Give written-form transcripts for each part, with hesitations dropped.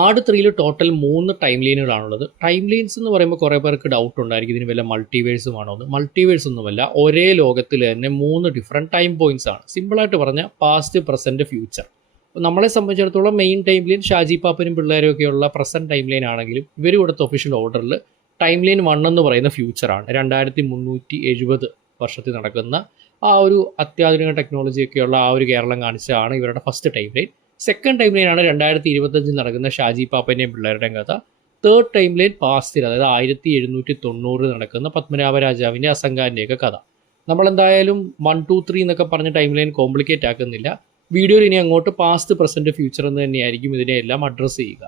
ആട് 3 total 3 time ലൈനുകളാണുള്ളത്. Time lines എന്ന് പറയുമ്പോൾ കുറേ പേർക്ക് ഡൗട്ട് ഉണ്ടായിരിക്കും, ഇതിന് വല്ല മൾട്ടിവേഴ്സുമാണോ എന്ന്. മൾട്ടിവേഴ്സ് ഒന്നുമല്ല, ഒരേ ലോകത്തിൽ തന്നെ 3 ഡിഫറെൻറ്റ് ടൈം പോയിൻറ്റ്സ് ആണ്. സിമ്പിളായിട്ട് പറഞ്ഞാൽ പാസ്റ്റ്, പ്രസൻറ്റ്, ഫ്യൂച്ചർ. നമ്മളെ സംബന്ധിച്ചിടത്തോളം മെയിൻ ടൈം ലൈൻ ഷാജി പാപ്പനും പിള്ളേരും ഒക്കെയുള്ള പ്രസൻറ്റ് ടൈം ലൈൻ ആണെങ്കിലും ഇവർ കൊടുത്ത ഒഫീഷ്യൽ ഓർഡറിൽ ടൈം ലൈൻ 1 എന്ന് പറയുന്ന ഫ്യൂച്ചറാണ്. 2370 വർഷത്തിൽ നടക്കുന്ന ആ ഒരു അത്യാധുനിക ടെക്നോളജിയൊക്കെയുള്ള ആ ഒരു കേരളം കാണിച്ചാണ് ഇവരുടെ first time line. Second time ലൈനാണ് 2025 നടക്കുന്ന ഷാജി പാപ്പൻ്റെയും പിള്ളേരുടെയും കഥ. തേർഡ് ടൈം ലൈൻ പാസ്റ്റിൽ, അതായത് 1790 നടക്കുന്ന പത്മനാഭരാജാവിൻ്റെ അസംഖാൻ്റെയൊക്കെ കഥ. നമ്മളെന്തായാലും 1, 2, 3 എന്നൊക്കെ പറഞ്ഞ് ടൈം ലൈൻ കോംപ്ലിക്കേറ്റ് ആക്കുന്നില്ല. വീഡിയോയിൽ ഇനി അങ്ങോട്ട് പാസ്റ്റ്, പ്രസൻറ്റ്, ഫ്യൂച്ചർ എന്ന് തന്നെയായിരിക്കും ഇതിനെയെല്ലാം അഡ്രസ്സ് ചെയ്യുക.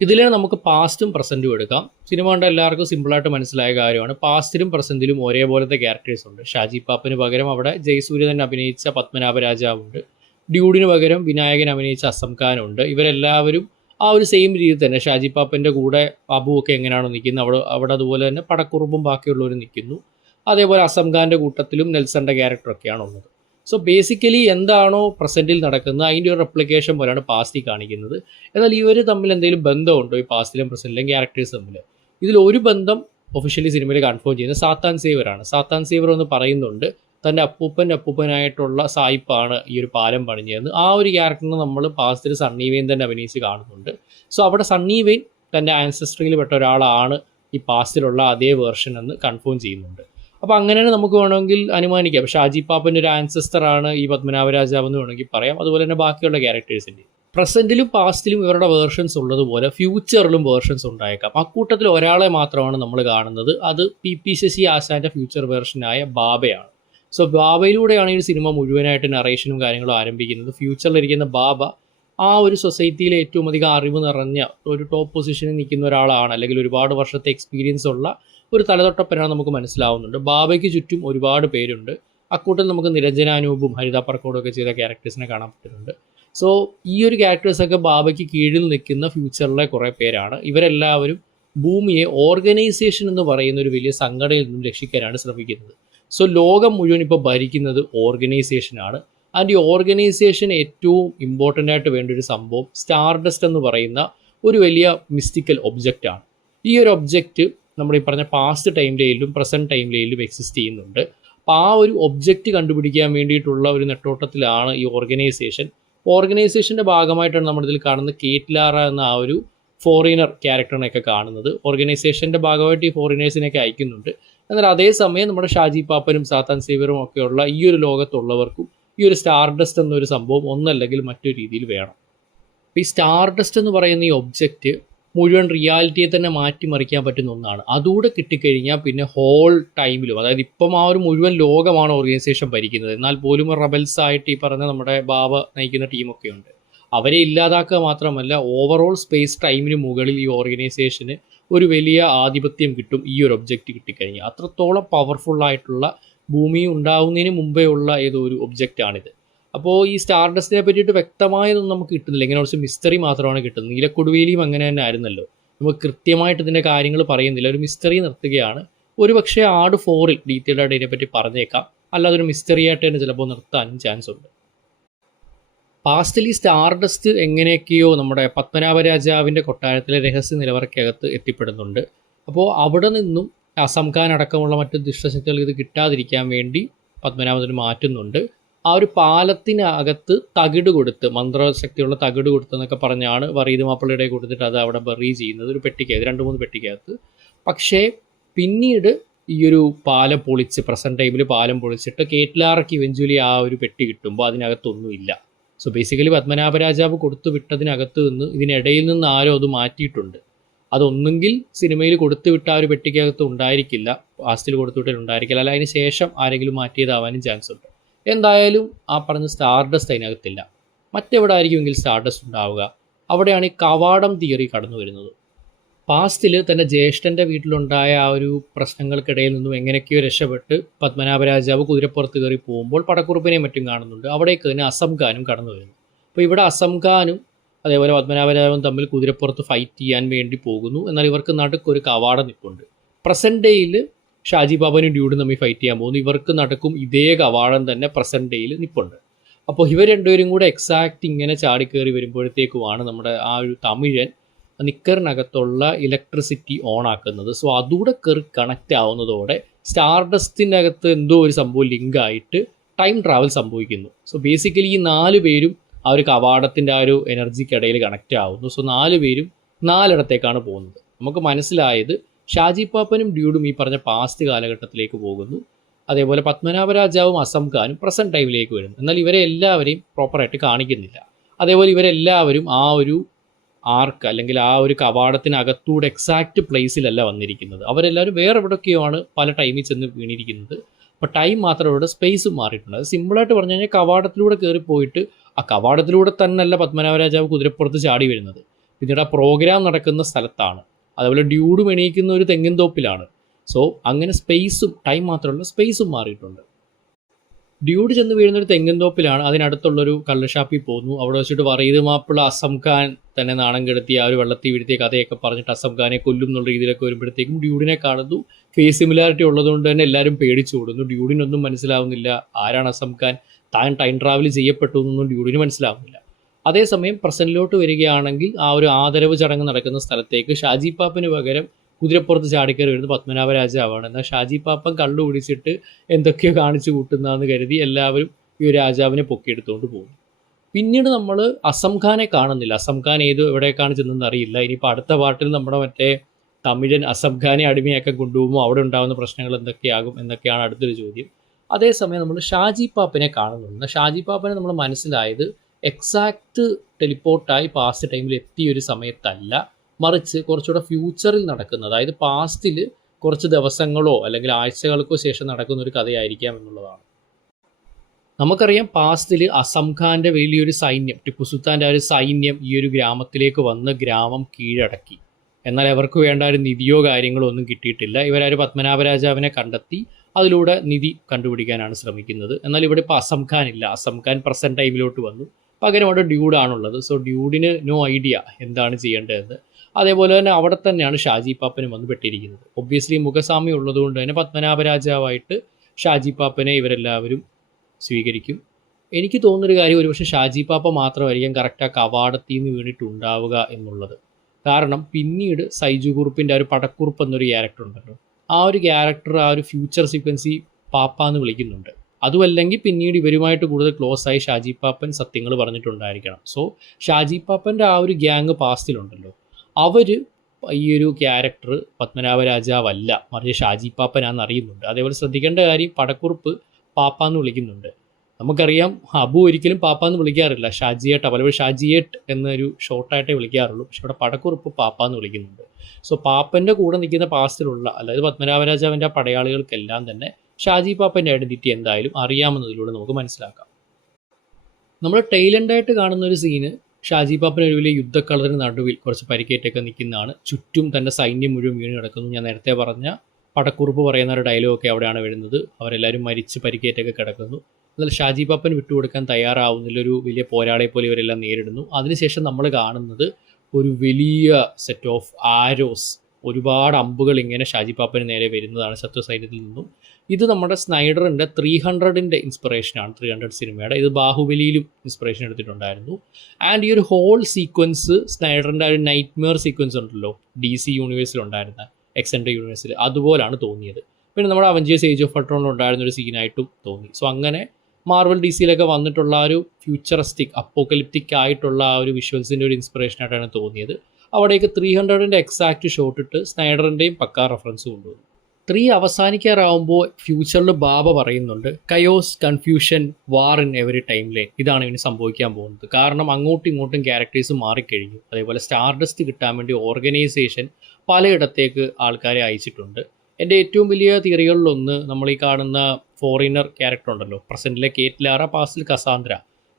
ഇതിൽ നമുക്ക് പാസ്റ്റും പ്രസൻറ്റും എടുക്കാം. സിനിമ കണ്ട എല്ലാവർക്കും സിമ്പിളായിട്ട് മനസ്സിലായ കാര്യമാണ്. പാസ്റ്റിലും പ്രസൻറ്റിലും ഒരേപോലത്തെ ക്യാരക്ടേഴ്സ് ഉണ്ട്. ഷാജി പാപ്പന് പകരം അവിടെ ജയസൂര്യ തന്നെ അഭിനയിച്ച പത്മനാഭരാജാവുണ്ട്. ഡ്യൂഡിന് പകരം വിനായകൻ അഭിനയിച്ച അസം ഖാനുണ്ട്. ഇവരെല്ലാവരും ആ ഒരു സെയിം രീതിയിൽ തന്നെ ഷാജി പാപ്പൻ്റെ കൂടെ അബുവൊക്കെ എങ്ങനെയാണോ നിൽക്കുന്നത് അവിടെ അതുപോലെ തന്നെ പടക്കുറുമ്പും ബാക്കിയുള്ളവരും നിൽക്കുന്നു. അതേപോലെ അസം ഖാൻ്റെ കൂട്ടത്തിലും നെൽസൻ്റെ ക്യാരക്ടറൊക്കെയാണ് ഉള്ളത്. സോ ബേസിക്കലി എന്താണോ പ്രസൻറ്റിൽ നടക്കുന്നത് അതിൻ്റെ ഒരു റെപ്ലിക്കേഷൻ പോലെയാണ് പാസ്റ്റിൽ കാണിക്കുന്നത്. എന്നാൽ ഇവർ തമ്മിൽ എന്തെങ്കിലും ബന്ധമുണ്ടോ ഈ പാസ്റ്റിലും പ്രസൻറ്റിലും ക്യാരക്ടേഴ്സ് തമ്മിൽ? ഇതിൽ ഒരു ബന്ധം ഒഫീഷ്യലി സിനിമയിൽ കൺഫേം ചെയ്യുന്നത് സാത്താൻ സേവറാണ്. സാത്താൻ സേവർ എന്ന് പറയുന്നുണ്ട് തൻ്റെ അപ്പൂപ്പനായിട്ടുള്ള സായിപ്പാണ് ഈ ഒരു പാലം പണിഞ്ഞതെന്ന്. ആ ഒരു ക്യാരക്ടറിന് നമ്മൾ പാസ്റ്റിൽ സണ്ണി വെയിൻ തന്നെ അഭിനയിച്ച് കാണുന്നുണ്ട്. സോ അവിടെ സണ്ണി വെയിൻ തൻ്റെ ആൻസസ്ട്രിയിൽ പെട്ട ഒരാളാണ് ഈ പാസ്റ്റിലുള്ള അതേ വേർഷൻ എന്ന് കൺഫേം ചെയ്യുന്നുണ്ട്. അപ്പോൾ അങ്ങനെയാണ് നമുക്ക് വേണമെങ്കിൽ അനുമാനിക്കാം. ഷാജി പാപ്പൻ്റെ ഒരു ആൻസസ്റ്ററാണ് ഈ പത്മനാഭരാജാവ് എന്ന് വേണമെങ്കിൽ പറയാം. അതുപോലെ തന്നെ ബാക്കിയുള്ള ക്യാരക്ടേഴ്സിൻ്റെ പ്രസൻറ്റിലും പാസ്റ്റിലും ഇവരുടെ വേർഷൻസ് ഉള്ളതുപോലെ ഫ്യൂച്ചറിലും വേർഷൻസ് ഉണ്ടായേക്കാം. അക്കൂട്ടത്തിൽ ഒരാളെ മാത്രമാണ് നമ്മൾ കാണുന്നത്. അത് PP ശശി ആശാൻ്റെ ഫ്യൂച്ചർ വേർഷനായ ബാബയാണ്. സോ ബാബയിലൂടെയാണ് ഈ സിനിമ മുഴുവനായിട്ട് നറേഷനും കാര്യങ്ങളും ആരംഭിക്കുന്നത്. ഫ്യൂച്ചറിലിരിക്കുന്ന ബാബ ആ ഒരു സൊസൈറ്റിയിലെ ഏറ്റവും അധികം അറിവ് നിറഞ്ഞ ഒരു ടോപ്പ് പൊസിഷനിൽ നിൽക്കുന്ന ഒരാളാണ്, അല്ലെങ്കിൽ ഒരുപാട് വർഷത്തെ എക്സ്പീരിയൻസ് ഉള്ള ഒരു തലതൊട്ടപ്പനാണ് നമുക്ക് മനസ്സിലാവുന്നുണ്ട്. ബാബയ്ക്ക് ചുറ്റും ഒരുപാട് പേരുണ്ട്. അക്കൂട്ടത്തിൽ നമുക്ക് നിരഞ്ജനാനൂപും ഹരിത പറക്കോടും ഒക്കെ ചെയ്ത ക്യാരക്ടേഴ്സിനെ കാണാൻ പറ്റുന്നുണ്ട്. സോ ഈ ഒരു ക്യാരക്ടേഴ്സൊക്കെ ബാബയ്ക്ക് കീഴിൽ നിൽക്കുന്ന ഫ്യൂച്ചറിലെ കുറേ പേരാണ്. ഇവരെല്ലാവരും ഭൂമിയെ ഓർഗനൈസേഷൻ എന്ന് പറയുന്ന ഒരു വലിയ സംഘടനയിൽ നിന്നും രക്ഷിക്കാനാണ് ശ്രമിക്കുന്നത്. സോ ലോകം മുഴുവൻ ഇപ്പോൾ ഭരിക്കുന്നത് ഓർഗനൈസേഷനാണ്. ആൻഡ് ഈ ഓർഗനൈസേഷൻ ഏറ്റവും ഇമ്പോർട്ടൻ്റ് ആയിട്ട് വേണ്ട ഒരു സംഭവം സ്റ്റാർഡസ്റ്റ് എന്ന് പറയുന്ന ഒരു വലിയ മിസ്റ്റിക്കൽ ഒബ്ജക്റ്റാണ്. ഈ ഒരു ഒബ്ജക്റ്റ് നമ്മൾ ഈ പറഞ്ഞ പാസ്റ്റ് ടൈം ലൈനിലും പ്രസൻറ്റ് ടൈം ലൈനിലും എക്സിസ്റ്റ് ചെയ്യുന്നുണ്ട്. അപ്പോൾ ആ ഒരു ഒബ്ജക്റ്റ് കണ്ടുപിടിക്കാൻ വേണ്ടിയിട്ടുള്ള ഒരു നെട്ടോട്ടത്തിലാണ് ഈ ഓർഗനൈസേഷൻ്റെ ഭാഗമായിട്ടാണ് നമ്മളിതിൽ കാണുന്ന കേറ്റ് ലാറ എന്ന ആ ഒരു ഫോറിനർ ക്യാരക്ടറിനെയൊക്കെ കാണുന്നത്. ഓർഗനൈസേഷൻ്റെ ഭാഗമായിട്ട് ഈ ഫോറിനേഴ്സിനെയൊക്കെ അയക്കുന്നുണ്ട്. എന്നാൽ അതേസമയം നമ്മുടെ ഷാജി പാപ്പനും സാത്താൻ സേവറും ഒക്കെയുള്ള ഈ ഒരു ലോകത്തുള്ളവർക്കും ഈ ഒരു സ്റ്റാർഡസ്റ്റ് എന്നൊരു സംഭവം ഒന്നല്ലെങ്കിൽ മറ്റൊരു രീതിയിൽ വേണം. അപ്പോൾ ഈ സ്റ്റാർഡസ്റ്റ് എന്ന് പറയുന്ന ഈ ഒബ്ജക്റ്റ് മുഴുവൻ റിയാലിറ്റിയെ തന്നെ മാറ്റിമറിക്കാൻ പറ്റുന്ന ഒന്നാണ്. അതുകൂടെ കിട്ടിക്കഴിഞ്ഞാൽ പിന്നെ ഹോൾ ടൈമിലും, അതായത് ഇപ്പം ആ ഒരു മുഴുവൻ ലോകമാണ് ഓർഗനൈസേഷൻ ഭരിക്കുന്നത്. എന്നാൽ പോലും റബൽസ് ആയിട്ട് ഈ പറഞ്ഞ നമ്മുടെ ബാബ നയിക്കുന്ന ടീമൊക്കെ ഉണ്ട്. അവരെ ഇല്ലാതാക്കുക മാത്രമല്ല ഓവറോൾ സ്പേസ് ടൈമിന് മുകളിൽ ഈ ഓർഗനൈസേഷന് ഒരു വലിയ ആധിപത്യം കിട്ടും ഈ ഒരു ഒബ്ജക്റ്റ് കിട്ടിക്കഴിഞ്ഞാൽ. അത്രത്തോളം പവർഫുള്ളായിട്ടുള്ള ഭൂമി ഉണ്ടാവുന്നതിന് മുമ്പേ ഉള്ള ഏതോ ഒരു ഒബ്ജക്റ്റാണിത്. അപ്പോൾ ഈ സ്റ്റാർഡസ്റ്റിനെ പറ്റിയിട്ട് വ്യക്തമായതൊന്നും നമുക്ക് കിട്ടുന്നില്ല. ഇങ്ങനെ കുറച്ച് മിസ്റ്ററി മാത്രമാണ് കിട്ടുന്നത്. നീലക്കൊടുവേലിയും അങ്ങനെ തന്നെ ആയിരുന്നല്ലോ. നമുക്ക് കൃത്യമായിട്ട് ഇതിൻ്റെ കാര്യങ്ങൾ പറയുന്നില്ല, ഒരു മിസ്റ്ററി നിർത്തുകയാണ്. ഒരു പക്ഷേ ആട് 4 ഡീറ്റെയിൽഡ് ആയിട്ട് ഇതിനെപ്പറ്റി പറഞ്ഞേക്കാം. അല്ലാതെ ഒരു മിസ്റ്ററി ആയിട്ട് തന്നെ ചിലപ്പോൾ നിർത്താനും ചാൻസ് ഉണ്ട്. പാസ്റ്റിൽ ഈ സ്റ്റാർഡസ്റ്റ് എങ്ങനെയൊക്കെയോ നമ്മുടെ പത്മനാഭരാജാവിൻ്റെ കൊട്ടാരത്തിലെ രഹസ്യ നിലവറയ്ക്കകത്ത് എത്തിപ്പെടുന്നുണ്ട്. അപ്പോൾ അവിടെ നിന്നും അസം ഖാൻ അടക്കമുള്ള മറ്റ് ദുഷ്ടശക്തികൾ ഇത് കിട്ടാതിരിക്കാൻ വേണ്ടി പത്മനാഭത്തിന് മാറ്റുന്നുണ്ട്. ആ ഒരു പാലത്തിനകത്ത് തകിട് കൊടുത്ത്, മന്ത്രശക്തിയുള്ള തകിട് കൊടുത്തെന്നൊക്കെ പറഞ്ഞാണ് വറീദ് മാപ്പിളയുടെ കൊടുത്തിട്ട് അത് അവിടെ ബറി ചെയ്യുന്നത് ഒരു പെട്ടിക്കകത്ത്, 2-3 പെട്ടിക്കകത്ത്. പക്ഷേ പിന്നീട് ഈ ഒരു പാലം പൊളിച്ച്, പ്രസൻറ്റ് ടൈമിൽ പാലം പൊളിച്ചിട്ട് കേറ്റ്ലാറയ്ക്ക് ഇവഞ്ച്വലി ആ ഒരു പെട്ടി കിട്ടുമ്പോൾ അതിനകത്തൊന്നുമില്ല. സോ ബേസിക്കലി പത്മനാഭരാജാവ് കൊടുത്തു വിട്ടതിനകത്ത് നിന്ന് ഇതിനിടയിൽ നിന്ന് ആരോ അത് മാറ്റിയിട്ടുണ്ട്. അതൊന്നുകിൽ സിനിമയിൽ കൊടുത്തുവിട്ട ആ ഒരു പെട്ടിക്കകത്ത് ഉണ്ടായിരിക്കില്ല, പാസ്റ്റിൽ കൊടുത്തുവിട്ടിട്ടുണ്ടായിരിക്കില്ല, അല്ല അതിന് ശേഷം ആരെങ്കിലും മാറ്റിയതാവാനും ചാൻസ് ഉണ്ട്. എന്തായാലും ആ പറഞ്ഞ സ്റ്റാർഡസ്റ്റ് അതിനകത്തില്ല. മറ്റെവിടെ ആയിരിക്കുമെങ്കിൽ സ്റ്റാർഡസ്റ്റ് ഉണ്ടാവുക? അവിടെയാണ് ഈ കവാടം തിയറി കടന്നു വരുന്നത്. പാസ്റ്റിൽ തൻ്റെ ജ്യേഷ്ഠൻ്റെ വീട്ടിലുണ്ടായ ആ ഒരു പ്രശ്നങ്ങൾക്കിടയിൽ നിന്നും എങ്ങനെയൊക്കെയോ രക്ഷപ്പെട്ട് പത്മനാഭരാജാവ് കുതിരപ്പുറത്ത് കയറി പോകുമ്പോൾ പടക്കുറുപ്പിനെയും മറ്റും കാണുന്നുണ്ട്. അവിടേക്ക് തന്നെ അസം ഖാനും കടന്നു വരുന്നു. അപ്പോൾ ഇവിടെ അസം ഖാനും അതേപോലെ പത്മനാഭരാജാവും തമ്മിൽ കുതിരപ്പുറത്ത് ഫൈറ്റ് ചെയ്യാൻ വേണ്ടി പോകുന്നു. എന്നാൽ ഇവർക്ക് നടുക്കൊരു കവാടം നിൽപ്പുണ്ട്. പ്രസൻറ്റ് ഡേയിൽ ഷാജി ബാബനും ഡ്യൂഡും തമ്മിൽ ഫൈറ്റ് ചെയ്യാൻ പോകുന്നു. ഇവർക്ക് നടുക്കും ഇതേ കവാടം തന്നെ പ്രസൻറ്റ് ഡേയിൽ നിൽപ്പുണ്ട്. അപ്പോൾ ഇവർ രണ്ടുപേരും കൂടെ എക്സാക്റ്റ് ഇങ്ങനെ ചാടിക്കയറി വരുമ്പോഴത്തേക്കുമാണ് നമ്മുടെ ആ ഒരു തമിഴൻ നിക്കറിനകത്തുള്ള ഇലക്ട്രിസിറ്റി ഓൺ ആക്കുന്നത്. സോ അതുകൂടെ കയറി കണക്റ്റ് ആവുന്നതോടെ സ്റ്റാർഡസ്റ്റിൻ്റെ അകത്ത് എന്തോ ഒരു സംഭവം ലിങ്ക് ആയിട്ട് ടൈം ട്രാവൽ സംഭവിക്കുന്നു. സോ ബേസിക്കലി ഈ 4 പേരും ആ ഒരു കവാടത്തിൻ്റെ ആ ഒരു എനർജിക്കിടയിൽ കണക്റ്റ് ആവുന്നു. സോ 4 പേരും 4 പോകുന്നത്. നമുക്ക് മനസ്സിലായത് ഷാജി പാപ്പനും ഡ്യൂഡും ഈ പറഞ്ഞ പാസ്റ്റ് കാലഘട്ടത്തിലേക്ക് പോകുന്നു. അതേപോലെ പത്മനാഭരാജാവും അസം ഖാനും പ്രസൻറ്റ് ടൈമിലേക്ക് വരുന്നു. എന്നാൽ ഇവരെ എല്ലാവരെയും പ്രോപ്പറായിട്ട് കാണിക്കുന്നില്ല. അതേപോലെ ഇവരെല്ലാവരും ആ ഒരു ആർക്ക് അല്ലെങ്കിൽ ആ ഒരു കവാടത്തിനകത്തൂടെ എക്സാക്റ്റ് പ്ലേസിലല്ല വന്നിരിക്കുന്നത്. അവരെല്ലാവരും വേറെ എവിടെയൊക്കെയാണ് പല ടൈമിൽ ചെന്ന് വീണിരിക്കുന്നത്. അപ്പോൾ ടൈം മാത്രം ഇവിടെ സ്പേസും മാറിയിട്ടുണ്ട്. അത് സിമ്പിളായിട്ട് പറഞ്ഞു കഴിഞ്ഞാൽ കവാടത്തിലൂടെ കയറിപ്പോയിട്ട് ആ കവാടത്തിലൂടെ തന്നെയല്ല പത്മനാഭരാജാവ് കുതിരപ്പുറത്ത് ചാടി വരുന്നത്. പിന്നീട് ആ പ്രോഗ്രാം നടക്കുന്ന സ്ഥലത്താണ്. അതേപോലെ ഡ്യൂഡും എണീക്കുന്ന ഒരു തെങ്ങിൻ തോപ്പിലാണ്. സോ അങ്ങനെ സ്പേസും ടൈം മാത്രമല്ല സ്പേസും മാറിയിട്ടുണ്ട്. ഡ്യൂഡ് ചെന്ന് വീഴുന്നൊരു തെങ്ങിൻ തോപ്പിലാണ്. അതിനടുത്തുള്ളൊരു കള്ളുഷാപ്പിൽ പോകുന്നു. അവിടെ വെച്ചിട്ട് വറീദ് മാപ്പിള അസം ഖാൻ തന്നെ നാണം കെടുത്തി ആ ഒരു വെള്ളത്തിൽ വീഴ്ത്തിയ കഥയൊക്കെ പറഞ്ഞിട്ട് അസം ഖാനെ കൊല്ലും എന്നുള്ള രീതിയിലൊക്കെ വരുമ്പോഴത്തേക്കും ഡ്യൂഡിനെ കാണുന്നു. ഫേസ് സിമിലാരിറ്റി ഉള്ളതുകൊണ്ട് തന്നെ എല്ലാവരും പേടിച്ചു ഓടുന്നു. ഡ്യൂഡിനൊന്നും മനസ്സിലാവുന്നില്ല ആരാണ് അസം ഖാൻ, താൻ ടൈം ട്രാവൽ ചെയ്യപ്പെട്ടു എന്നൊന്നും ഡ്യൂഡിന് മനസ്സിലാവുന്നില്ല. അതേസമയം പ്രസന്റിലോട്ട് വരികയാണെങ്കിൽ ആ ഒരു ആദരവ് ചടങ്ങ് നടക്കുന്ന സ്ഥലത്തേക്ക് ഷാജി പാപ്പന് പകരം കുതിരപ്പുറത്ത് ചാടിക്കയറി വരുന്നത് പത്മനാഭരാജാവാണ്. എന്നാൽ ഷാജി പാപ്പൻ കള്ളു കുടിച്ചിട്ട് എന്തൊക്കെയോ കാണിച്ചു കൂട്ടുന്നതെന്ന് കരുതി എല്ലാവരും ഈ ഒരു രാജാവിനെ പൊക്കിയെടുത്തുകൊണ്ട് പോകുന്നു. പിന്നീട് നമ്മൾ അസം ഖാനെ കാണുന്നില്ല. അസം ഖാൻ എവിടേക്കാണ് ചെന്നെന്ന് അറിയില്ല. ഇനിയിപ്പോൾ അടുത്ത പാട്ടിൽ നമ്മുടെ മറ്റേ തമിഴൻ അസം ഖാനെ അടിമയാക്കാൻ കൊണ്ടുപോകുമ്പോൾ അവിടെ ഉണ്ടാകുന്ന പ്രശ്നങ്ങൾ എന്തൊക്കെയാകും എന്നൊക്കെയാണ് അടുത്തൊരു ചോദ്യം. അതേസമയം നമ്മൾ ഷാജി പാപ്പനെ കാണുന്നുണ്ട്. ഷാജി പാപ്പനെ നമ്മൾ മനസ്സിലായത് എക്സാക്റ്റ് ടെലിപ്പോർട്ടായി പാസ്റ്റ് ടൈമിൽ എത്തിയ ഒരു സമയത്തല്ല, മറിച്ച് കുറച്ചുകൂടെ ഫ്യൂച്ചറിൽ നടക്കുന്ന, അതായത് പാസ്റ്റിൽ കുറച്ച് ദിവസങ്ങളോ അല്ലെങ്കിൽ ആഴ്ചകൾക്കോ ശേഷം നടക്കുന്ന ഒരു കഥയായിരിക്കാം എന്നുള്ളതാണ്. നമുക്കറിയാം പാസ്റ്റിൽ അസം ഖാൻ്റെ വലിയൊരു സൈന്യം, ടിപ്പു സുൽത്താൻ്റെ ആ ഒരു സൈന്യം ഈ ഒരു ഗ്രാമത്തിലേക്ക് വന്ന് ഗ്രാമം കീഴടക്കി. എന്നാൽ അവർക്ക് വേണ്ട ഒരു നിധിയോ കാര്യങ്ങളോ ഒന്നും കിട്ടിയിട്ടില്ല. ഇവരൊരു പത്മനാഭരാജാവിനെ കണ്ടെത്തി അതിലൂടെ നിധി കണ്ടുപിടിക്കാനാണ് ശ്രമിക്കുന്നത്. എന്നാൽ ഇവിടെ ഇപ്പോൾ അസം ഖാൻ ഇല്ല. അസം ഖാൻ പ്രസൻറ്റ് ടൈമിലോട്ട് വന്നു. പകരം അവിടെ ഡ്യൂഡാണുള്ളത്. സോ ഡ്യൂഡിന് നോ ഐഡിയ എന്താണ് ചെയ്യേണ്ടതെന്ന്. അതേപോലെ തന്നെ അവിടെ തന്നെയാണ് ഷാജി പാപ്പനും വന്ന് പെട്ടിരിക്കുന്നത്. ഒബ്വിയസ്ലി മുഖസാമ്യം ഉള്ളതുകൊണ്ട് തന്നെ പത്മനാഭരാജാവായിട്ട് ഷാജി പാപ്പനെ ഇവരെല്ലാവരും സ്വീകരിക്കും. എനിക്ക് തോന്നുന്നൊരു കാര്യം, ഒരുപക്ഷെ ഷാജി പാപ്പ മാത്രമായിരിക്കും കറക്റ്റ് ആ കവാടത്തിൽ നിന്ന് വീണിട്ടുണ്ടാവുക എന്നുള്ളത്. കാരണം പിന്നീട് സൈജു കുറുപ്പിൻ്റെ ആ ഒരു പടക്കുറുപ്പ് എന്നൊരു ക്യാരക്ടർ ഉണ്ടല്ലോ, ആ ഒരു ക്യാരക്ടർ ആ ഒരു ഫ്യൂച്ചർ സീക്വൻസി പാപ്പ എന്ന് വിളിക്കുന്നുണ്ട്. അതുമല്ലെങ്കിൽ പിന്നീട് ഇവരുമായിട്ട് കൂടുതൽ ക്ലോസ് ആയി ഷാജി പാപ്പൻ സത്യങ്ങൾ പറഞ്ഞിട്ടുണ്ടായിരിക്കണം. സോ ഷാജി പാപ്പൻ്റെ ആ ഒരു ഗ്യാങ് പാസ്റ്റിലുണ്ടല്ലോ, അവർ ഈ ഒരു ക്യാരക്ടർ പത്മനാഭരാജാവല്ല, മറിച്ച് ഷാജി പാപ്പനാണെന്ന് അറിയുന്നുണ്ട്. അതേപോലെ ശ്രദ്ധിക്കേണ്ട കാര്യം, പടക്കുറുപ്പ് പാപ്പ എന്ന് വിളിക്കുന്നുണ്ട്. നമുക്കറിയാം അബു ഒരിക്കലും പാപ്പ എന്ന് വിളിക്കാറില്ല, ഷാജിയേട്ട്, പലപ്പോഴും ഷാജിയേട്ട് എന്നൊരു ഷോർട്ടായിട്ടേ വിളിക്കാറുള്ളൂ. പക്ഷെ ഇവിടെ പടക്കുറുപ്പ് പാപ്പ എന്ന് വിളിക്കുന്നുണ്ട്. സോ പാപ്പൻ്റെ കൂടെ നിൽക്കുന്ന പാസ്റ്റിലുള്ള, അതായത് പത്മനാഭരാജാവിൻ്റെ പടയാളികൾക്കെല്ലാം തന്നെ ഷാജി പാപ്പൻ്റെ ഐഡൻറ്റിറ്റി എന്തായാലും അറിയാമെന്നതിലൂടെ നമുക്ക് മനസ്സിലാക്കാം. നമ്മൾ ടൈലൻ്റായിട്ട് കാണുന്ന ഒരു സീന്, ഷാജി പാപ്പൻ ഒരു വലിയ യുദ്ധക്കളറിന് നടുവിൽ കുറച്ച് പരിക്കേറ്റൊക്കെ നിൽക്കുന്നതാണ്. ചുറ്റും തൻ്റെ സൈന്യം മുഴുവൻ വീണ് കിടക്കുന്നു. ഞാൻ നേരത്തെ പറഞ്ഞ പടക്കുറുപ്പ് പറയുന്ന ഒരു ഡയലോഗൊക്കെ അവിടെയാണ് വരുന്നത്. അവരെല്ലാവരും മരിച്ച് പരിക്കേറ്റൊക്കെ കിടക്കുന്നു. എന്നാൽ ഷാജി പാപ്പൻ വിട്ടുകൊടുക്കാൻ തയ്യാറാവുന്നില്ല. ഒരു വലിയ പോരാളിയെ പോലെ ഇവരെല്ലാം നേരിടുന്നു. അതിനുശേഷം നമ്മൾ കാണുന്നത് ഒരു വലിയ സെറ്റ് ഓഫ് ആരോസ്, ഒരുപാട് അമ്പുകൾ ഇങ്ങനെ ഷാജി പാപ്പന് നേരെ വരുന്നതാണ് ശത്രു സൈന്യത്തിൽ നിന്നും. ഇത് നമ്മുടെ സ്നൈഡറിൻ്റെ 300ൻ്റെ ഇൻസ്പിറേഷനാണ്, 300 സിനിമയുടെ. ഇത് ബാഹുബലിയിലും ഇൻസ്പിറേഷൻ എടുത്തിട്ടുണ്ടായിരുന്നു. ആൻഡ് ഈ ഒരു ഹോൾ സീക്വൻസ് സ്നൈഡറിൻ്റെ ഒരു നൈറ്റ്മെയർ സീക്വൻസ് ഉണ്ടല്ലോ DC യൂണിവേഴ്സിലുണ്ടായിരുന്ന, എക്സ്റ്റൻഡ് യൂണിവേഴ്സിൽ, അതുപോലാണ് തോന്നിയത്. പിന്നെ നമ്മുടെ അവഞ്ചേഴ്സ് ഏജ് ഓഫ് അൾട്രോണിൽ ഉണ്ടായിരുന്ന ഒരു സീനായിട്ടും തോന്നി. സോ അങ്ങനെ മാർവൽ DCയിലൊക്കെ വന്നിട്ടുള്ള ആ ഒരു ഫ്യൂച്ചറിസ്റ്റിക് അപ്പോക്കലിപ്റ്റിക് ആയിട്ടുള്ള ആ ഒരു വിഷ്വൽസിൻ്റെ ഒരു ഇൻസ്പിറേഷനായിട്ടാണ് തോന്നിയത്. അവിടേക്ക് 300ൻ്റെ എക്സാക്റ്റ് ഷോട്ട് ഇട്ട് സ്നൈഡറിൻ്റെയും പക്കാ റെഫറൻസ് കൊണ്ടുവന്നു. 3 അവസാനിക്കാറാവുമ്പോൾ ഫ്യൂച്ചറിൽ ബാബ പറയുന്നുണ്ട്, chaos, confusion, war in every time line. ഇതാണ് ഇനി സംഭവിക്കാൻ പോകുന്നത്. കാരണം അങ്ങോട്ടും ഇങ്ങോട്ടും ക്യാരക്ടേഴ്സ് മാറിക്കഴിഞ്ഞു. അതേപോലെ സ്റ്റാർഡസ്റ്റ് കിട്ടാൻ വേണ്ടി ഓർഗനൈസേഷൻ പലയിടത്തേക്ക് ആൾക്കാരെ അയച്ചിട്ടുണ്ട്. എൻ്റെ ഏറ്റവും വലിയ തിയറികളിലൊന്ന്, നമ്മൾ ഈ കാണുന്ന ഫോറിനർ ക്യാരക്ടർ ഉണ്ടല്ലോ, പ്രസൻറ്റിലെ കേറ്റ് ലാറ, പാസ്റ്റിൽ കസാന്ദ്ര,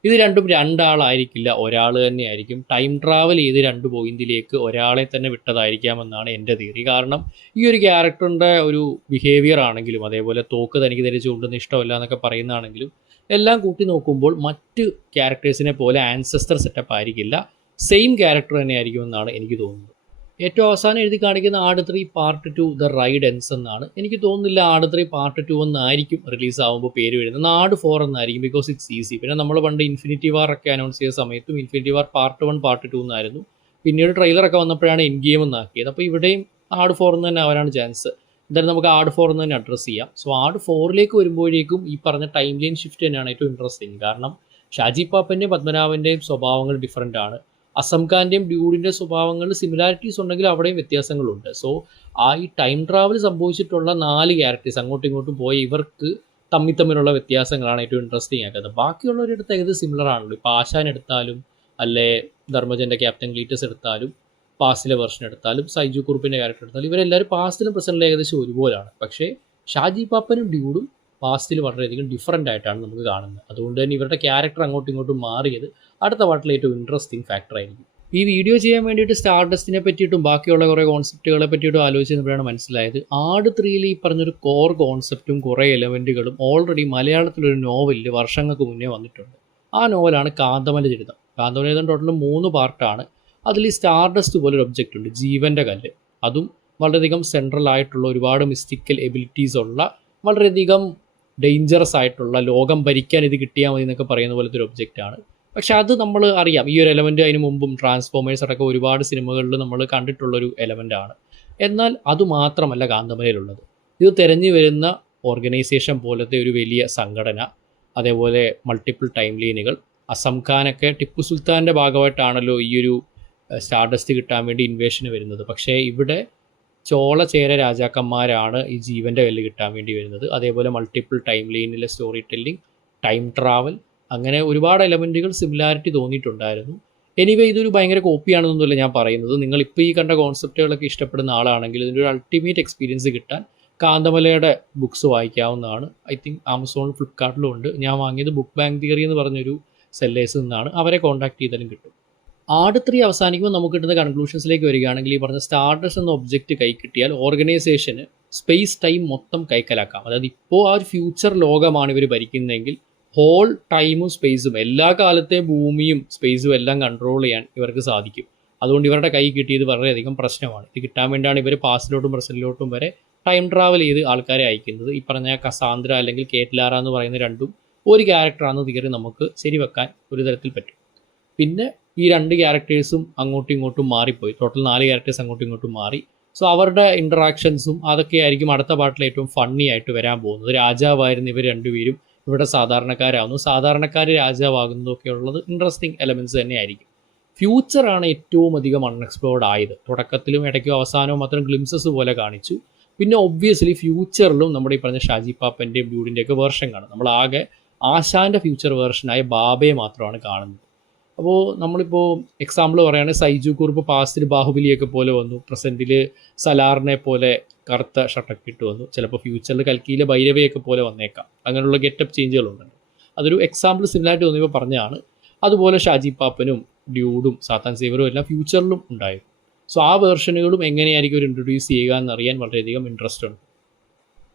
ഇത് രണ്ടും രണ്ടാളായിരിക്കില്ല, ഒരാൾ തന്നെയായിരിക്കും. ടൈം ട്രാവൽ ചെയ്ത് 2 പോയിന്റിലേക്ക് ഒരാളെ തന്നെ വിട്ടതായിരിക്കാമെന്നാണ് എൻ്റെ തിയറി. കാരണം ഈ ഒരു ക്യാരക്ടറിൻ്റെ ഒരു ബിഹേവിയർ ആണെങ്കിലും, അതേപോലെ തോക്ക് തനിക്ക് ധരിച്ചു കൊണ്ടുവന്ന് ഇഷ്ടമല്ല എന്നൊക്കെ പറയുന്നതാണെങ്കിലും, എല്ലാം കൂട്ടി നോക്കുമ്പോൾ മറ്റ് ക്യാരക്ടേഴ്സിനെ പോലെ ആൻസസ്റ്റർ സെറ്റപ്പ് ആയിരിക്കില്ല, സെയിം ക്യാരക്ടർ തന്നെയായിരിക്കുമെന്നാണ് എനിക്ക് തോന്നുന്നത്. ഏറ്റവും അവസാനം എഴുതി കാണിക്കുന്ന ആട് 3 പാർട്ട് 2 ദ റൈഡ് എൻസ് എന്നാണ്. എനിക്ക് തോന്നുന്നില്ല ആട് 3 പാർട്ട് 2 എന്നായിരിക്കും റിലീസ് ആകുമ്പോൾ പേര് വരുന്നത്. ആട് 4 എന്നായിരിക്കും, ബിക്കോസ് ഇറ്റ്സ് ഈസി. പിന്നെ നമ്മൾ പണ്ട് ഇൻഫിനിറ്റി വാർ ഒക്കെ അനൗൺസ് ചെയ്ത സമയത്തും ഇൻഫിനിറ്റി വാർ പാർട്ട് 1 പാർട്ട് 2 എന്നായിരുന്നു. പിന്നീട് ട്രെയിലറൊക്കെ വന്നപ്പോഴാണ് എൻ ഗെയിം എന്നാക്കിയത്. അപ്പോൾ ഇവിടെയും ആട് 4 എന്ന് തന്നെ ആവാനാണ് ചാൻസ്. എന്തായാലും നമുക്ക് ആട് 4 എന്ന് തന്നെ അഡ്രസ്സ് ചെയ്യാം. സോ ആട് 4ലേക്ക് വരുമ്പോഴേക്കും ഈ പറഞ്ഞ ടൈം ലൈൻ ഷിഫ്റ്റ് തന്നെയാണ് ഏറ്റവും ഇൻട്രസ്റ്റിംഗ്. കാരണം ഷാജി പാപ്പൻ്റെയും പത്മനാഭൻ്റെയും സ്വഭാവങ്ങൾ ഡിഫറൻ്റ് ആണ്. അസം ഖാൻ്റെയും ഡ്യൂഡിൻ്റെ സ്വഭാവങ്ങളിൽ സിമിലാരിറ്റീസ് ഉണ്ടെങ്കിൽ അവിടെയും വ്യത്യാസങ്ങളുണ്ട്. സോ ഈ ടൈം ട്രാവൽ സംഭവിച്ചിട്ടുള്ള 4 ക്യാരക്ടേഴ്സ് അങ്ങോട്ടും ഇങ്ങോട്ടും പോയ ഇവർക്ക് തമ്മിലുള്ള വ്യത്യാസങ്ങളാണ് ഏറ്റവും ഇൻട്രസ്റ്റിംഗ് ആക്കുന്നത്. ബാക്കിയുള്ളവരെടുത്ത് ഏകദേശം സിമിലർ ആണല്ലോ. ഇപ്പോൾ ആശാൻ എടുത്താലും അല്ലെ ധർമ്മജൻ്റെ ക്യാപ്റ്റൻ ഗ്ലീറ്റസ് എടുത്താലും പാസ്റ്റിലെ വെർഷൻ എടുത്താലും സൈജു കുറുപ്പിൻ്റെ ക്യാരക്ടർ എടുത്താലും ഇവരെല്ലാവരും പാസ്റ്റിലും പ്രസൻറ്റിലും ഏകദേശം ഒരുപോലെയാണ്. പക്ഷേ ഷാജി പാപ്പനും ഡ്യൂഡും പാസ്റ്റിൽ വളരെയധികം ഡിഫറൻ്റ് ആയിട്ടാണ് നമുക്ക് കാണുന്നത്. അതുകൊണ്ട് തന്നെ ഇവരുടെ ക്യാരക്ടർ അങ്ങോട്ടും ഇങ്ങോട്ടും മാറിയത് അടുത്ത പാട്ടിലെ ഏറ്റവും ഇൻട്രസ്റ്റിംഗ് ഫാക്ടർ ആയിരിക്കും. ഈ വീഡിയോ ചെയ്യാൻ വേണ്ടിയിട്ട് സ്റ്റാർഡസ്റ്റിനെ പറ്റിയിട്ടും ബാക്കിയുള്ള കുറേ കോൺസെപ്റ്റുകളെ പറ്റിയിട്ടും ആലോചിച്ചപ്പോഴാണ് മനസ്സിലായത് ആട് 3 ഈ പറഞ്ഞൊരു കോർ കോൺസെപ്റ്റും കുറേ എലമെൻറ്റുകളും ഓൾറെഡി മലയാളത്തിലൊരു നോവലിൽ വർഷങ്ങൾക്ക് മുന്നേ വന്നിട്ടുണ്ട്. ആ നോവലാണ് കാന്തമല ചരിതം. കാന്തമല ചരിതം ടോട്ടൽ 3 പാർട്ടാണ്. അതിൽ ഈ സ്റ്റാർഡസ്റ്റ് പോലൊരു ഒബ്ജക്റ്റ് ഉണ്ട്, ജീവൻ്റെ കല്ല്. അതും വളരെയധികം സെൻട്രൽ ആയിട്ടുള്ള ഒരുപാട് മിസ്റ്റിക്കൽ എബിലിറ്റീസ് ഉള്ള വളരെയധികം ഡേഞ്ചറസ് ആയിട്ടുള്ള ലോകം ഭരിക്കാൻ ഇത് കിട്ടിയാൽ മതി എന്നൊക്കെ പറയുന്ന പോലത്തെ ഒരു ഒബ്ജക്റ്റാണ്. പക്ഷെ അത് നമ്മൾ അറിയാം, ഈ ഒരു എലമെൻറ്റ് അതിന് മുമ്പും ട്രാൻസ്ഫോമേഴ്സ് അടക്കം ഒരുപാട് സിനിമകളിൽ നമ്മൾ കണ്ടിട്ടുള്ളൊരു എലമെൻ്റാണ്. എന്നാൽ അതുമാത്രമല്ല കാന്തമലയിലുള്ളത്. ഇത് തിരഞ്ഞു വരുന്ന ഓർഗനൈസേഷൻ പോലത്തെ ഒരു വലിയ സംഘടന, അതേപോലെ മൾട്ടിപ്പിൾ ടൈം ലൈനുകൾ. അസം ഖാനൊക്കെ ടിപ്പു സുൽത്താൻ്റെ ഭാഗമായിട്ടാണല്ലോ ഈ ഒരു സ്റ്റാർഡസ്റ്റ് കിട്ടാൻ വേണ്ടി ഇൻവേഷന് വരുന്നത്. പക്ഷേ ഇവിടെ ചോള ചേര രാജാക്കന്മാരാണ് ഈ ജീവൻ്റെ കല്ല് കിട്ടാൻ വേണ്ടി വരുന്നത്. അതേപോലെ മൾട്ടിപ്പിൾ ടൈം ലൈനിലെ സ്റ്റോറി ടെല്ലിംഗ്, ടൈം ട്രാവൽ, അങ്ങനെ ഒരുപാട് എലമെൻറ്റുകൾ സിമിലാരിറ്റി തോന്നിയിട്ടുണ്ടായിരുന്നു. എനിവേ ഇതൊരു ഭയങ്കര കോപ്പിയാണെന്നൊന്നുമില്ല ഞാൻ പറയുന്നത്. നിങ്ങളിപ്പോൾ ഈ കണ്ട കോൺസെപ്റ്റുകളൊക്കെ ഇഷ്ടപ്പെടുന്ന ആളാണെങ്കിൽ ഇതിൻ്റെ ഒരു അൾട്ടിമേറ്റ് എക്സ്പീരിയൻസ് കിട്ടാൻ കാന്തമലയുടെ ബുക്സ് വായിക്കാവുന്നതാണ്. ഐ തിങ്ക് ആമസോൺ ഫ്ലിപ്കാർട്ടിലും ഉണ്ട്. ഞാൻ വാങ്ങിയത് ബുക്ക് ബാങ്ക് തിയറി എന്ന് പറഞ്ഞൊരു സെല്ലേഴ്സിൽ നിന്നാണ്. അവരെ കോൺടാക്ട് ചെയ്താലും കിട്ടും. ആട് 3 അവസാനിക്കുമ്പോൾ നമുക്ക് കിട്ടുന്ന കൺക്ലൂഷൻസിലേക്ക് വരികയാണെങ്കിൽ ഈ പറഞ്ഞ സ്റ്റാർഡസ്റ്റ് എന്ന ഒബ്ജക്റ്റ് കൈ കിട്ടിയാൽ ഓർഗനൈസേഷന് സ്പേസ് ടൈം മൊത്തം കൈക്കലാക്കാം. അതായത് ഇപ്പോൾ ആ ഒരു ഫ്യൂച്ചർ ലോകമാണ് ഇവർ ഭരിക്കുന്നതെങ്കിൽ ഹോൾ ടൈമും സ്പേസും എല്ലാ കാലത്തെ ഭൂമിയും സ്പേസും എല്ലാം കൺട്രോൾ ചെയ്യാൻ ഇവർക്ക് സാധിക്കും. അതുകൊണ്ട് ഇവരുടെ കൈ കിട്ടിയത് വളരെയധികം പ്രശ്നമാണ്. ഇത് കിട്ടാൻ വേണ്ടിയാണ് ഇവർ പാസ്റ്റിലോട്ടും പ്രസൻറ്റിലോട്ടും വരെ ടൈം ട്രാവൽ ചെയ്ത് ആൾക്കാരെ അയക്കുന്നത്. ഈ പറഞ്ഞ കസാന്ദ്ര അല്ലെങ്കിൽ കേറ്റ്ലാര എന്ന് പറയുന്ന രണ്ടും ഒരു ക്യാരക്ടറാണെന്ന് തിയറി നമുക്ക് ശരിവെക്കാൻ ഒരു തരത്തിൽ പറ്റും. പിന്നെ ഈ 2 ക്യാരക്ടേഴ്സും അങ്ങോട്ടും ഇങ്ങോട്ടും മാറിപ്പോയി. ടോട്ടൽ 4 ക്യാരക്ടേഴ്സ് അങ്ങോട്ടും ഇങ്ങോട്ടും മാറി. സോ അവരുടെ ഇൻട്രാക്ഷൻസും അതൊക്കെയായിരിക്കും അടുത്ത പാട്ടിൽ ഏറ്റവും ഫണ്ണി ആയിട്ട് വരാൻ പോകുന്നത്. രാജാവായിരുന്ന ഇവർ രണ്ടുപേരും ഇവിടെ സാധാരണക്കാരാകുന്നു, സാധാരണക്കാർ രാജാവാകുന്നതൊക്കെ ഉള്ളത് ഇൻട്രസ്റ്റിംഗ് എലമെൻറ്റ്സ് തന്നെയായിരിക്കും. ഫ്യൂച്ചറാണ് ഏറ്റവും അധികം അൺഎക്സ്പ്ലോർഡ് ആയത്. തുടക്കത്തിലും ഇടയ്ക്കും അവസാനവും മാത്രം ഗ്ലിംസസ് പോലെ കാണിച്ചു. പിന്നെ ഒബ്വിയസ്ലി ഫ്യൂച്ചറിലും നമ്മുടെ ഈ പറഞ്ഞ ഷാജി പാപ്പൻ്റെയും ഡ്യൂഡിൻ്റെയൊക്കെ വേർഷൻ കാണും. നമ്മൾ ആകെ ആശാൻ്റെ ഫ്യൂച്ചർ വേർഷനായ ബാബയെ മാത്രമാണ് കാണുന്നത്. അപ്പോൾ നമ്മളിപ്പോൾ എക്സാമ്പിൾ പറയുകയാണെങ്കിൽ സൈജു കുറുപ്പ് പാസ്റ്റിൽ ബാഹുബലിയൊക്കെ പോലെ വന്നു, പ്രസൻറ്റിൽ സലാറിനെ പോലെ കറുത്ത ഷർട്ടൊക്കെ ഇട്ട് വന്നു. ചിലപ്പോൾ ഫ്യൂച്ചറിൽ കൽക്കിയിലെ ഭൈരവയൊക്കെ പോലെ വന്നേക്കാം. അങ്ങനെയുള്ള ഗെറ്റപ്പ് ചേഞ്ചുകളുണ്ട്. അതൊരു എക്സാമ്പിൾ സിമിലായിട്ട് തോന്നിയപ്പോൾ പറഞ്ഞതാണ്. അതുപോലെ ഷാജി പാപ്പനും ഡ്യൂഡും സാത്താൻ സേവറും എല്ലാം ഫ്യൂച്ചറിലും ഉണ്ടായിരുന്നു. സോ ആ വേർഷനുകളും എങ്ങനെയായിരിക്കും ഒരു ഇൻട്രൊഡ്യൂസ് ചെയ്യുക എന്നറിയാൻ വളരെയധികം ഇൻട്രസ്റ്റ് ഉണ്ട്.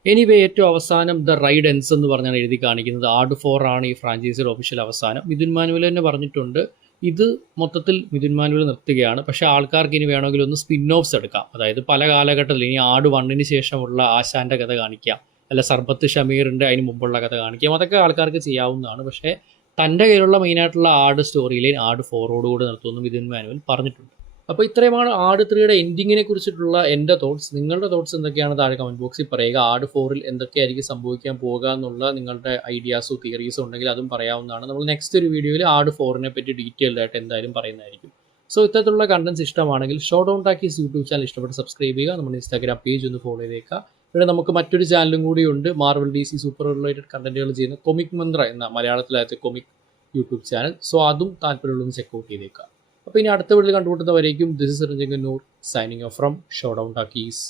എനിവേ ഏറ്റവും അവസാനം ദ റൈഡ് എൻസ് എന്ന് പറഞ്ഞാണ് എഴുതി കാണിക്കുന്നത്. ആട് 4 ആണ് ഈ ഫ്രാഞ്ചൈസിയുടെ ഒഫീഷ്യൽ അവസാനം. മിഥുൻ മാനുവൽ തന്നെ പറഞ്ഞിട്ടുണ്ട് ഇത് മൊത്തത്തിൽ മിഥുൻ മാനുവൽ നിർത്തുകയാണ്. പക്ഷേ ആൾക്കാർക്ക് ഇനി വേണമെങ്കിൽ ഒന്ന് സ്പിൻ ഓഫ്സ് എടുക്കാം. അതായത് പല കാലഘട്ടത്തിൽ ഇനി ആട് 1 ശേഷമുള്ള ആശാൻ്റെ കഥ കാണിക്കാം, അല്ല സർബത്ത് ഷമീറിൻ്റെ അതിന് മുമ്പുള്ള കഥ കാണിക്കാം. അതൊക്കെ ആൾക്കാർക്ക് ചെയ്യാവുന്നതാണ്. പക്ഷേ തൻ്റെ കയ്യിലുള്ള മെയിനായിട്ടുള്ള ആട് സ്റ്റോറി ലൈൻ ആട് 4ഓടുകൂടി നിർത്തുമെന്ന് മിഥുൻ മാനുവൽ പറഞ്ഞിട്ടുണ്ട്. അപ്പോൾ ഇത്രയുമാണ് ആട് 3യുടെ എൻഡിങ്ങിനെ കുറിച്ചിട്ടുള്ള എൻ്റെ തോട്ട്സ്. നിങ്ങളുടെ തോട്ട്സ് എന്തൊക്കെയാണ് താഴെ കമൻറ്റ് ബോക്സിൽ പറയുക. ആട് 4ൽ എന്തൊക്കെയായിരിക്കും സംഭവിക്കാൻ പോകുക എന്നുള്ള നിങ്ങളുടെ ഐഡിയാസോ തിയറീസോ ഉണ്ടെങ്കിൽ അതും പറയാവുന്നതാണ്. നമ്മൾ നെക്സ്റ്റ് ഒരു വീഡിയോയിൽ ആട് 4നെ പറ്റി ഡീറ്റെയിൽഡ് ആയിട്ട് എന്തായാലും പറയുന്നതായിരിക്കും. സോ ഇത്തരത്തിലുള്ള കണ്ടൻസ് ഇഷ്ടമാണെങ്കിൽ show down talkies YouTube channel ഇഷ്ടപ്പെട്ട് സബ്സ്ക്രൈബ് ചെയ്യുക. നമ്മുടെ ഇൻസ്റ്റാഗ്രാം പേജ് ഒന്ന് ഫോളോ ചെയ്തേക്കുക. പിന്നെ നമുക്ക് മറ്റൊരു ചാനലും കൂടിയുണ്ട്, മാർവൽ DC സൂപ്പർ റിലേറ്റഡ് കണ്ടന്റുകൾ ചെയ്യുന്ന കൊമിക് മന്ത്ര എന്ന മലയാളത്തിലായ കൊമിക് യൂട്യൂബ് ചാനൽ. സോ അതും താല്പര്യമുള്ളൊന്ന് ചെക്കൗട്ട് ചെയ്തേക്കുക. അപ്പോൾ ഇനി അടുത്ത വീഡിയോയിൽ കണ്ടുമുട്ടുന്നവരേക്കും this is Ranjan Kannur signing off from Showdown talkies.